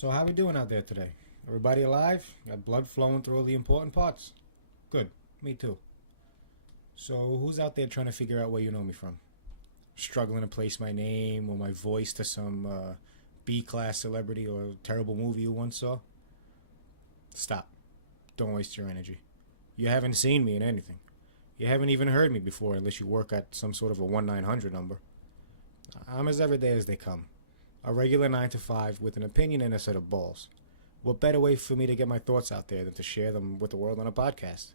So how we doing out there today? Everybody alive? Got blood flowing through all the important parts? Good. Me too. So who's out there trying to figure out where you know me from? Struggling to place my name or my voice to some B-class celebrity or terrible movie you once saw? Stop. Don't waste your energy. You haven't seen me in anything. You haven't even heard me before unless you work at some sort of a 1-900 number. I'm as everyday as they come. A regular 9 to 5 with an opinion and a set of balls. What better way for me to get my thoughts out there than to share them with the world on a podcast?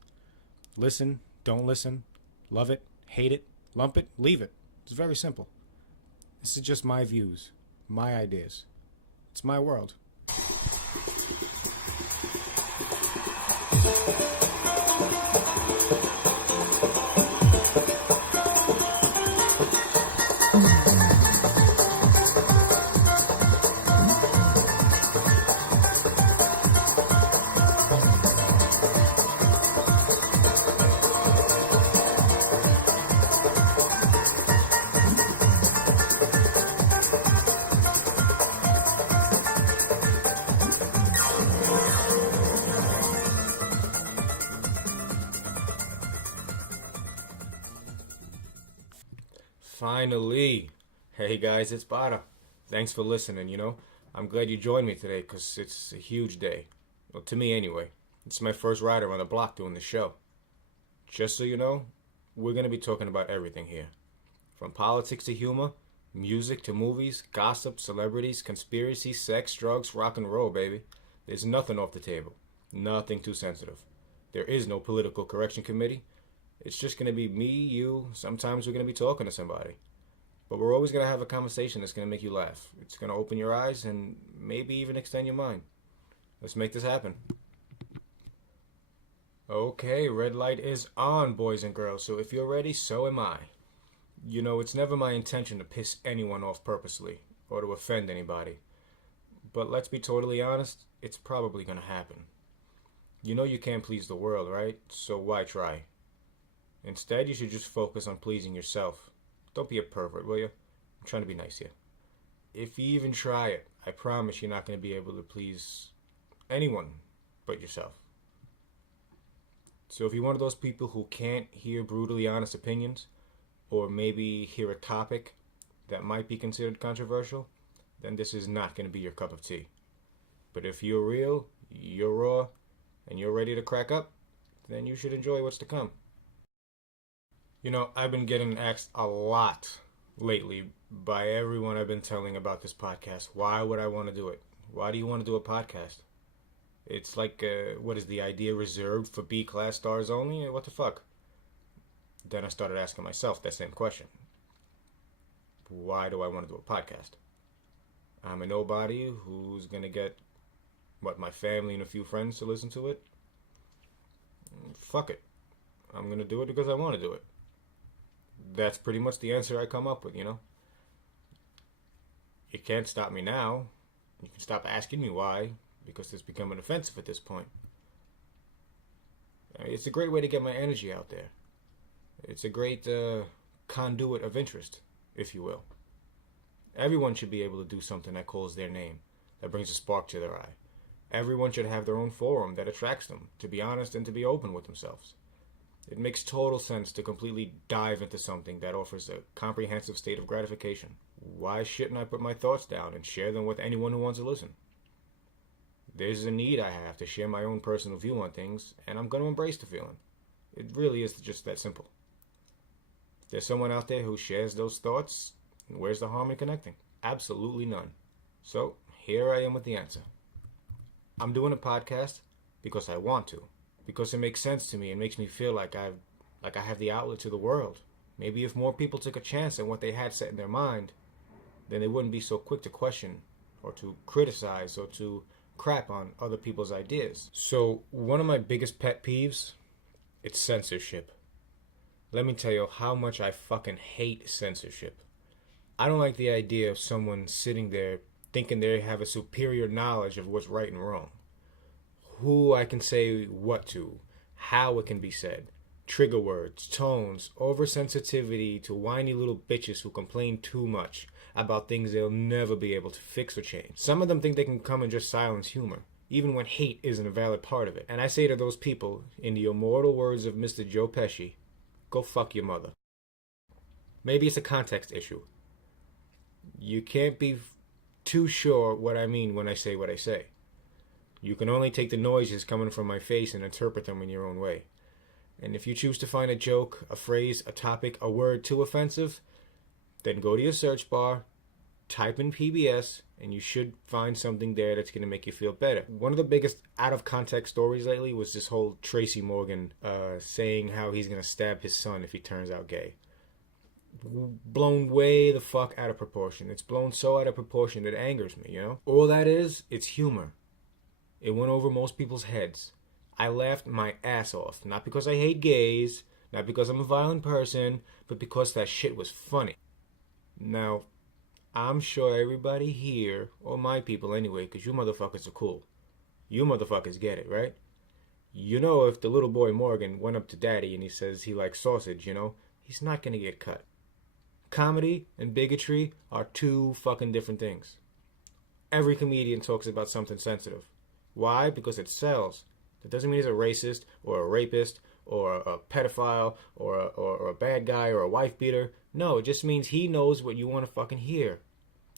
Listen, don't listen, love it, hate it, lump it, leave it. It's very simple. This is just my views, my ideas. It's my world. Finally. Hey guys, it's Bada. Thanks for listening. I'm glad you joined me today because it's a huge day. Well, to me anyway. It's my first rider on the block doing the show. Just so you know, we're going to be talking about everything here. From politics to humor, music to movies, gossip, celebrities, conspiracy, sex, drugs, rock and roll, baby. There's nothing off the table. Nothing too sensitive. There is no political correction committee. It's just going to be me, you. Sometimes we're going to be talking to somebody. But we're always going to have a conversation that's going to make you laugh. It's going to open your eyes and maybe even extend your mind. Let's make this happen. Okay, red light is on, boys and girls. So if you're ready, so am I. It's never my intention to piss anyone off purposely or to offend anybody. But let's be totally honest, it's probably going to happen. You can't please the world, right? So why try? Instead, you should just focus on pleasing yourself. Don't be a pervert, will you? I'm trying to be nice here. If you even try it, I promise you're not going to be able to please anyone but yourself. So if you're one of those people who can't hear brutally honest opinions, or maybe hear a topic that might be considered controversial, then this is not going to be your cup of tea. But if you're real, you're raw, and you're ready to crack up, then you should enjoy what's to come. I've been getting asked a lot lately by everyone I've been telling about this podcast. Why would I want to do it? Why do you want to do a podcast? It's like, what is the idea reserved for B-class stars only? What the fuck? Then I started asking myself that same question. Why do I want to do a podcast? I'm a nobody who's going to get, my family and a few friends to listen to it? Fuck it. I'm going to do it because I want to do it. That's pretty much the answer I come up with, You can't stop me now. You can stop asking me why, because it's becoming offensive at this point. It's a great way to get my energy out there. It's a great conduit of interest, if you will. Everyone should be able to do something that calls their name, that brings a spark to their eye. Everyone should have their own forum that attracts them, to be honest and to be open with themselves. It makes total sense to completely dive into something that offers a comprehensive state of gratification. Why shouldn't I put my thoughts down and share them with anyone who wants to listen? There's a need I have to share my own personal view on things, and I'm going to embrace the feeling. It really is just that simple. If there's someone out there who shares those thoughts, where's the harm in connecting? Absolutely none. So, here I am with the answer. I'm doing a podcast because I want to. Because it makes sense to me. It makes me feel like I have the outlet to the world. Maybe if more people took a chance at what they had set in their mind, then they wouldn't be so quick to question or to criticize or to crap on other people's ideas. So one of my biggest pet peeves, it's censorship. Let me tell you how much I fucking hate censorship. I don't like the idea of someone sitting there thinking they have a superior knowledge of what's right and wrong. Who I can say what to, how it can be said, trigger words, tones, oversensitivity to whiny little bitches who complain too much, about things they'll never be able to fix or change. Some of them think they can come and just silence humor, even when hate isn't a valid part of it. And I say to those people, in the immortal words of Mr. Joe Pesci, go fuck your mother. Maybe it's a context issue. You can't be too sure what I mean when I say what I say. You can only take the noises coming from my face and interpret them in your own way. And if you choose to find a joke, a phrase, a topic, a word too offensive, then go to your search bar, type in PBS, and you should find something there that's going to make you feel better. One of the biggest out-of-context stories lately was this whole Tracy Morgan saying how he's going to stab his son if he turns out gay. Blown way the fuck out of proportion. It's blown so out of proportion it angers me, you know? All that is, it's humor. It went over most people's heads. I laughed my ass off. Not because I hate gays, not because I'm a violent person, but because that shit was funny. Now, I'm sure everybody here, or my people anyway, because you motherfuckers are cool. You motherfuckers get it, right? You know, if the little boy Morgan went up to daddy and he says he likes sausage, you know, he's not gonna get cut. Comedy and bigotry are two fucking different things. Every comedian talks about something sensitive. Why? Because it sells. That doesn't mean he's a racist or a rapist or a pedophile or a bad guy or a wife beater. No, it just means he knows what you want to fucking hear.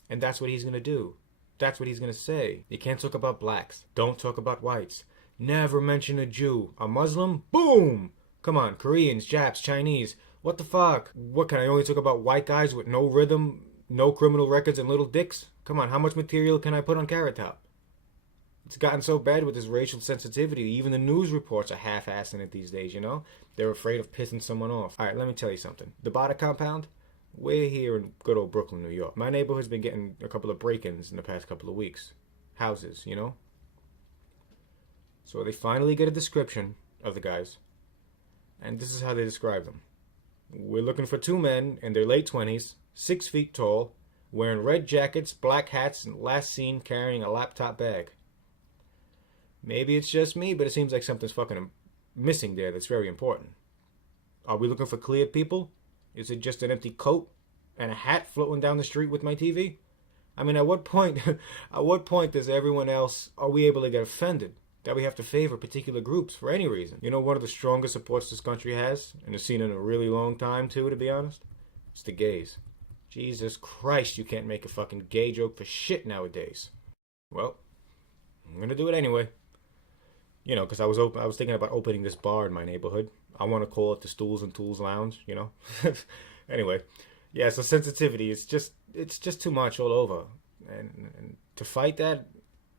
And that's what he's going to do. That's what he's going to say. You can't talk about blacks. Don't talk about whites. Never mention a Jew. A Muslim? Boom! Come on, Koreans, Japs, Chinese. What the fuck? What, can I only talk about white guys with no rhythm, no criminal records, and little dicks? Come on, how much material can I put on Carrot Top? It's gotten so bad with this racial sensitivity, even the news reports are half-assing it these days, you know? They're afraid of pissing someone off. Alright, let me tell you something. The Bada compound? We're here in good old Brooklyn, New York. My neighborhood's been getting a couple of break-ins in the past couple of weeks. Houses, you know? So they finally get a description of the guys. And this is how they describe them. We're looking for two men in their late 20s, 6 feet tall, wearing red jackets, black hats, and last seen carrying a laptop bag. Maybe it's just me, but it seems like something's fucking missing there that's very important. Are we looking for cleared people? Is it just an empty coat and a hat floating down the street with my TV? I mean, at what point does everyone else, are we able to get offended that we have to favor particular groups for any reason? You know, one of the strongest supports this country has, and has seen in a really long time too, to be honest, it's the gays. Jesus Christ, you can't make a fucking gay joke for shit nowadays. Well, I'm gonna do it anyway. You know, because I was thinking about opening this bar in my neighborhood. I want to call it the Stools and Tools Lounge, you know. Anyway, yeah, so sensitivity, it's just too much all over. And to fight that,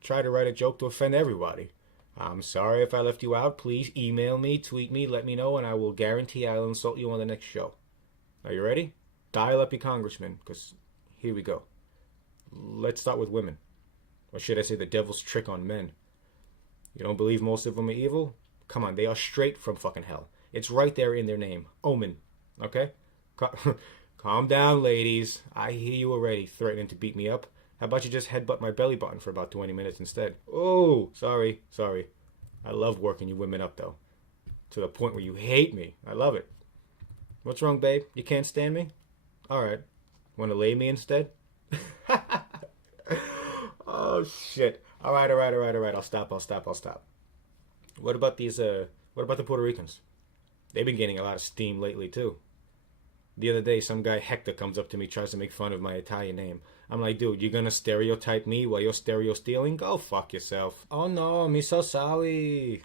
try to write a joke to offend everybody. I'm sorry if I left you out. Please email me, tweet me, let me know, and I will guarantee I'll insult you on the next show. Are you ready? Dial up your congressman, because here we go. Let's start with women. Or should I say the devil's trick on men. You don't believe most of them are evil? Come on, they are straight from fucking hell. It's right there in their name. Omen. Okay? Calm down, ladies. I hear you already threatening to beat me up. How about you just headbutt my belly button for about 20 minutes instead? Oh, sorry. I love working you women up, though. To the point where you hate me. I love it. What's wrong, babe? You can't stand me? Alright. Want to lay me instead? Oh, shit. All right. I'll stop. What about the Puerto Ricans? They've been getting a lot of steam lately, too. The other day, some guy, Hector, comes up to me, tries to make fun of my Italian name. I'm like, dude, you gonna stereotype me while you're stereo stealing? Go fuck yourself. Oh no, me so sorry.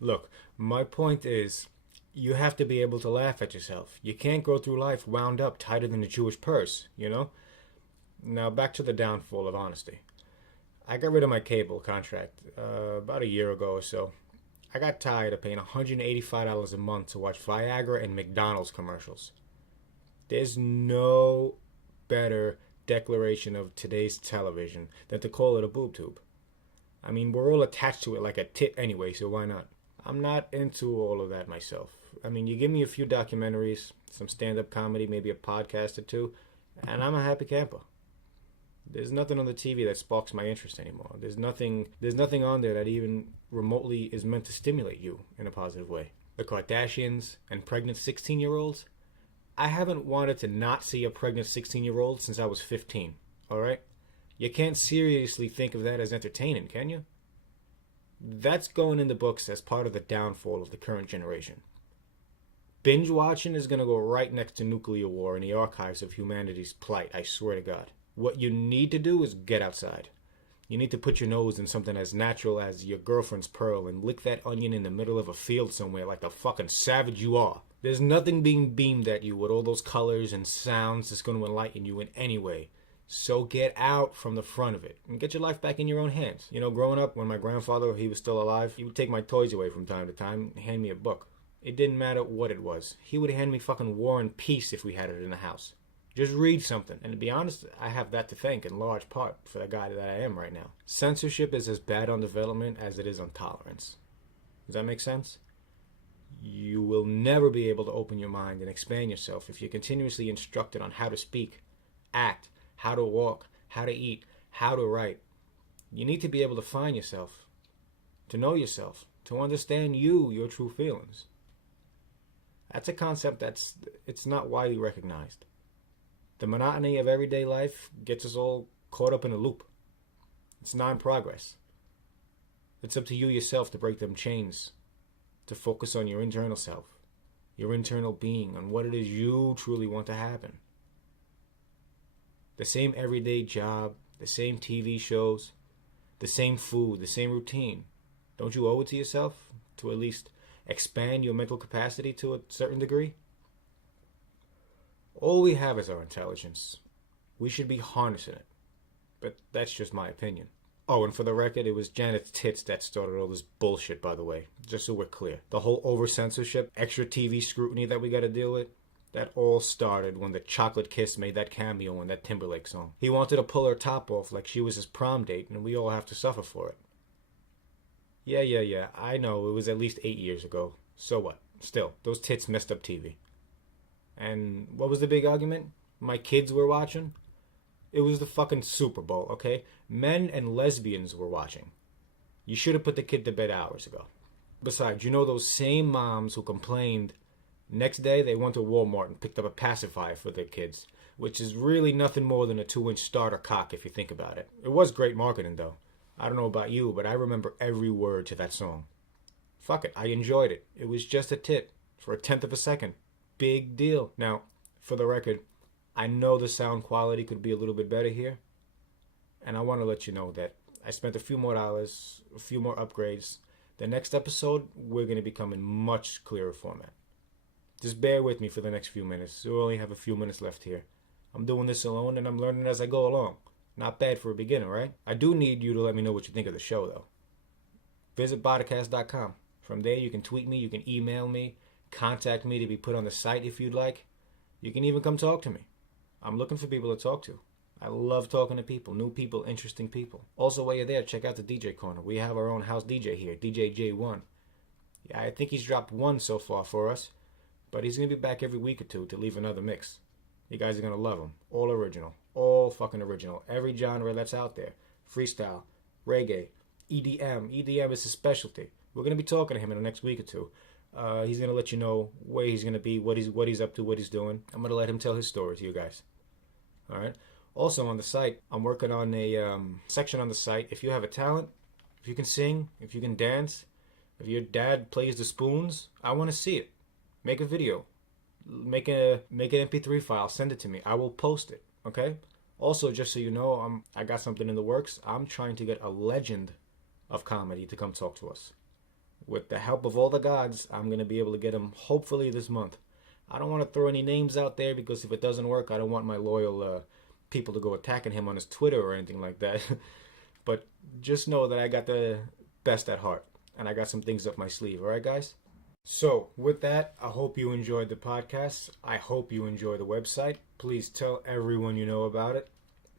Look, my point is, you have to be able to laugh at yourself. You can't go through life wound up tighter than a Jewish purse, you know? Now, back to the downfall of honesty. I got rid of my cable contract about a year ago or so. I got tired of paying $185 a month to watch Viagra and McDonald's commercials. There's no better declaration of today's television than to call it a boob tube. I mean, we're all attached to it like a tit anyway, so why not? I'm not into all of that myself. I mean, you give me a few documentaries, some stand-up comedy, maybe a podcast or two, and I'm a happy camper. There's nothing on the TV that sparks my interest anymore. There's nothing on there that even remotely is meant to stimulate you in a positive way. The Kardashians and pregnant 16-year-olds, I haven't wanted to not see a pregnant 16-year-old since I was 15, alright? You can't seriously think of that as entertaining, can you? That's going in the books as part of the downfall of the current generation. Binge watching is going to go right next to nuclear war in the archives of humanity's plight, I swear to God. What you need to do is get outside. You need to put your nose in something as natural as your girlfriend's pearl and lick that onion in the middle of a field somewhere like the fucking savage you are. There's nothing being beamed at you with all those colors and sounds that's going to enlighten you in any way. So get out from the front of it and get your life back in your own hands. You know, growing up, when my grandfather, he was still alive, he would take my toys away from time to time and hand me a book. It didn't matter what it was. He would hand me fucking War and Peace if we had it in the house. Just read something. And to be honest, I have that to thank in large part for the guy that I am right now. Censorship is as bad on development as it is on tolerance. Does that make sense? You will never be able to open your mind and expand yourself if you're continuously instructed on how to speak, act, how to walk, how to eat, how to write. You need to be able to find yourself, to know yourself, to understand your true feelings. That's a concept it's not widely recognized. The monotony of everyday life gets us all caught up in a loop. It's non-progress. It's up to you yourself to break them chains, to focus on your internal self, your internal being, on what it is you truly want to happen. The same everyday job, the same TV shows, the same food, the same routine. Don't you owe it to yourself to at least expand your mental capacity to a certain degree? All we have is our intelligence. We should be harnessing it. But that's just my opinion. Oh, and for the record, it was Janet's tits that started all this bullshit, by the way. Just so we're clear. The whole over-censorship, extra TV scrutiny that we gotta deal with, that all started when the Chocolate Kiss made that cameo in that Timberlake song. He wanted to pull her top off like she was his prom date, and we all have to suffer for it. Yeah, I know, it was at least 8 years ago. So what? Still, those tits messed up TV. And what was the big argument? My kids were watching? It was the fucking Super Bowl, okay? Men and lesbians were watching. You should have put the kid to bed hours ago. Besides, you know those same moms who complained, next day they went to Walmart and picked up a pacifier for their kids, which is really nothing more than a 2-inch starter cock if you think about it. It was great marketing though. I don't know about you, but I remember every word to that song. Fuck it, I enjoyed it. It was just a tit for 1/10 of a second. Big deal. Now, for the record, I know the sound quality could be a little bit better here, and I want to let you know that I spent a few more dollars, a few more upgrades. The next episode, we're going to become in much clearer format. Just bear with me for the next few minutes. We only have a few minutes left here. I'm doing this alone, and I'm learning as I go along. Not bad for a beginner, right? I do need you to let me know what you think of the show, though. Visit badacast.com. From there, you can tweet me, you can email me, contact me to be put on the site if you'd like. You can even come talk to me. I'm looking for people to talk to. I love talking to people, new people, interesting people. Also, while you're there, check out the DJ Corner. We have our own house DJ here, DJ J1. Yeah, I think he's dropped one so far for us, but he's going to be back every week or two to leave another mix. You guys are going to love him. All original. All fucking original. Every genre that's out there. Freestyle, reggae, EDM. EDM is his specialty. We're going to be talking to him in the next week or two. He's going to let you know where he's going to be, what he's up to, what he's doing. I'm going to let him tell his story to you guys. All right. Also on the site, I'm working on a section on the site. If you have a talent, if you can sing, if you can dance, if your dad plays the spoons, I want to see it. Make a video. Make an MP3 file. Send it to me. I will post it. Okay. Also, just so you know, I got something in the works. I'm trying to get a legend of comedy to come talk to us. With the help of all the gods, I'm going to be able to get him hopefully this month. I don't want to throw any names out there because if it doesn't work, I don't want my loyal people to go attacking him on his Twitter or anything like that. But just know that I got the best at heart and I got some things up my sleeve. All right, guys? So with that, I hope you enjoyed the podcast. I hope you enjoy the website. Please tell everyone you know about it.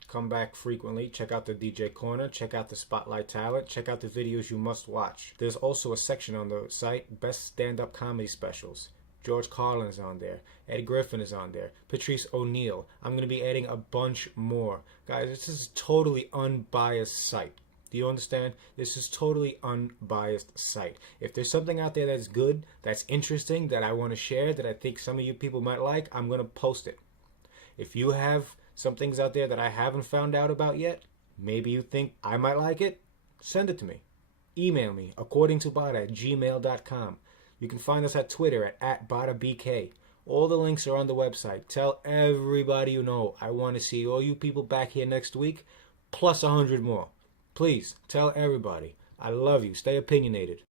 Come back frequently. Check out the DJ Corner. Check out the Spotlight Talent. Check out the videos you must watch. There's also a section on the site, Best Stand-Up Comedy Specials. George Carlin is on there. Ed Griffin is on there. Patrice O'Neal. I'm going to be adding a bunch more. Guys, this is a totally unbiased site. Do you understand? This is totally unbiased site. If there's something out there that's good, that's interesting, that I want to share, that I think some of you people might like, I'm going to post it. If you have some things out there that I haven't found out about yet, maybe you think I might like it, send it to me. Email me, accordingtobada@gmail.com. You can find us at Twitter at BadaBK. All the links are on the website. Tell everybody you know. I want to see all you people back here next week, plus 100 more. Please, tell everybody. I love you. Stay opinionated.